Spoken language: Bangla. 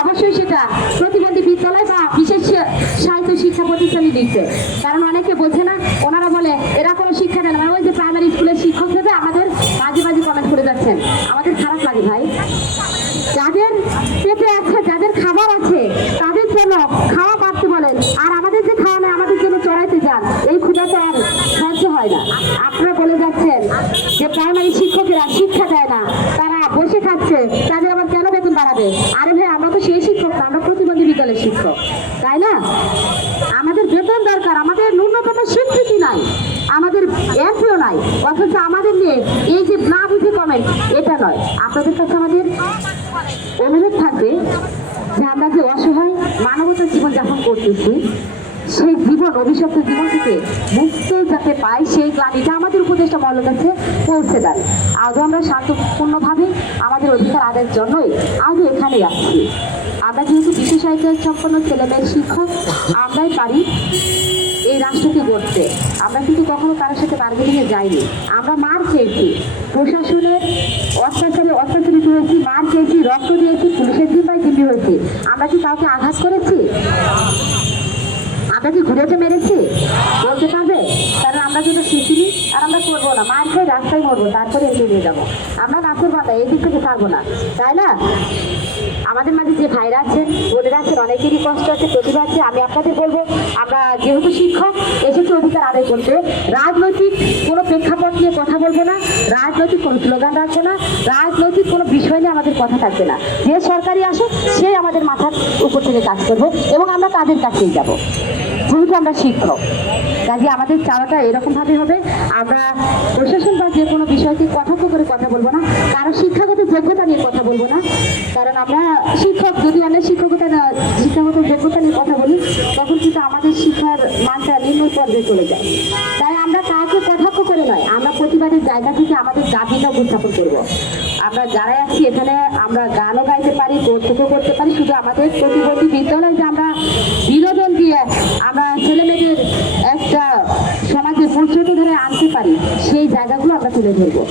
অবশ্যই সেটা প্রতিবন্ধী বিদ্যালয় বা বিশেষ সাহিত্য শিক্ষা প্রতিষ্ঠানে দিচ্ছে। কারণ অনেকে বোঝে না, ওনারা বলে এরা কোনো শিক্ষা দেয় না, মানে ওই যে প্রাইমারি স্কুলের শিক্ষক ভেবে আমাদের মাঝে মাঝে কমেন্ট করে যাচ্ছেন। আমাদের খারাপ লাগে ভাই, যাদের পেটে আছে, যাদের খাবার আছে তাদের জন্য খাওয়া বাড়তে বলেন, আর আমাদের যে খাওয়া নেই আমাদের জন্য চড়াইতে যান, এই ক্ষুধা তো আর সহ্য হয় না। আপনারা বলে যাচ্ছেন যে প্রাইমারি শিক্ষকেরা শিক্ষা দেয় না, তারা বসে খাচ্ছে, তাদের আবার কেন বেতন বাড়াবে? আরে ভাই, আমরা তো সেই শিক্ষক না, আমরা প্রতিবন্ধী বিদ্যালয়ের শিক্ষক, তাই না? আমাদের বেতন দরকার, আমাদের ন্যূনতম স্বীকৃতি নাই, আমাদের এমপিও নাই, অথচ আমাদের নিয়ে এই যে না বুঝে কমেন্ট, এটা নয়। আপনাদের কাছে আমাদের অনুরোধ থাকবে যে আমরা যে অসহায় মানবতার জীবনযাপন করতেছি, সেই জীবন, অভিশপ্ত জীবন থেকে মুক্ত যাতে পাই, সেই গ্লানিটা আমাদের উপদেষ্টা মহলের কাছে পৌঁছে দেয়। আজও আমরা শান্তপূর্ণভাবে আমাদের অধিকার আদায়ের জন্যই আজও এখানেই আসছি। আমরা যেহেতু বিশেষায়িত সম্পন্ন ছেলেমেয়ের শিক্ষক, আমরাই পারি এই রাষ্ট্রকে গড়তে। আমরা কিন্তু কখনো কারোর সাথে বার্গেনিংয়ে যাইনি, আমরা মার খেয়েছি, প্রশাসনের অত্যাচারিত হয়েছি, মার খেয়েছি, রক্ত দিয়েছি, পুলিশের জিম্মায় জিম্মি হয়েছি। আমরা কি কাউকে আঘাত করেছি? আমরা কি ঘুরেতে মেরেছি? বলতে পারবে? কারণ আমরা যেটা শিখিনি, আর আমরা করবো না, মার খেয়ে রাস্তায় মরবো, তারপরে এগিয়ে নিয়ে যাবো। আমরা নাচের বাধা এই দিক থেকে পারবো না, তাই না? আমাদের মাঝে যে ভাইরা আছেন, বোনেরা আছেন, অনেকেরই কষ্ট আছে, প্রতিভা আছে। আমি আপনাদের বলবো, আমরা যেহেতু শিক্ষক এসেছি অধিকার আদায় করতে, রাজনৈতিক কোনো প্রেক্ষাপট নিয়ে কথা বলবো না, রাজনৈতিক কোনো স্লোগান রাখবো না, রাজনৈতিক কোনো বিষয় নিয়ে আমাদের কথা থাকবে না। যে সরকারি আসুক সে আমাদের মাথার উপর থেকে কাজ করবো এবং আমরা তাদের কাছেই যাবো, যেহেতু আমরা শিক্ষক। কাজে আমাদের চাওয়াটা এরকমভাবে হবে, আমরা প্রশাসন বা যে কোনো বিষয়কে কটাক্ষ করে কথা বলবো না, কারো শিক্ষাগত যোগ্যতা নিয়ে কথা বলবো না। কারণ আমরা শিক্ষক, যদি আমরা শিক্ষাগত যোগ্যতা নিয়ে কথা বলি, তখন কিন্তু আমাদের শিক্ষার মানটা নিম্ন পর্যায়ে চলে যায়। তাই আমরা কাউকে কটাক্ষ করে নয়, আমরা প্রতিবাদের জায়গা থেকে আমাদের দাবিটা উপস্থাপন করবো। আমরা যারাই আছি এখানে, আমরা গানও গাইতে পারি, কৌতুকও করতে পারি, শুধু আমাদের প্রতিবন্ধী বিদ্যালয়ে যে আমরা বিনোদন দিয়ে আমরা ছেলেমেয়েদের একটা সমাজে মূল ধরে আনতে পারি, সেই জায়গাগুলো আমরা তুলে ধরবো।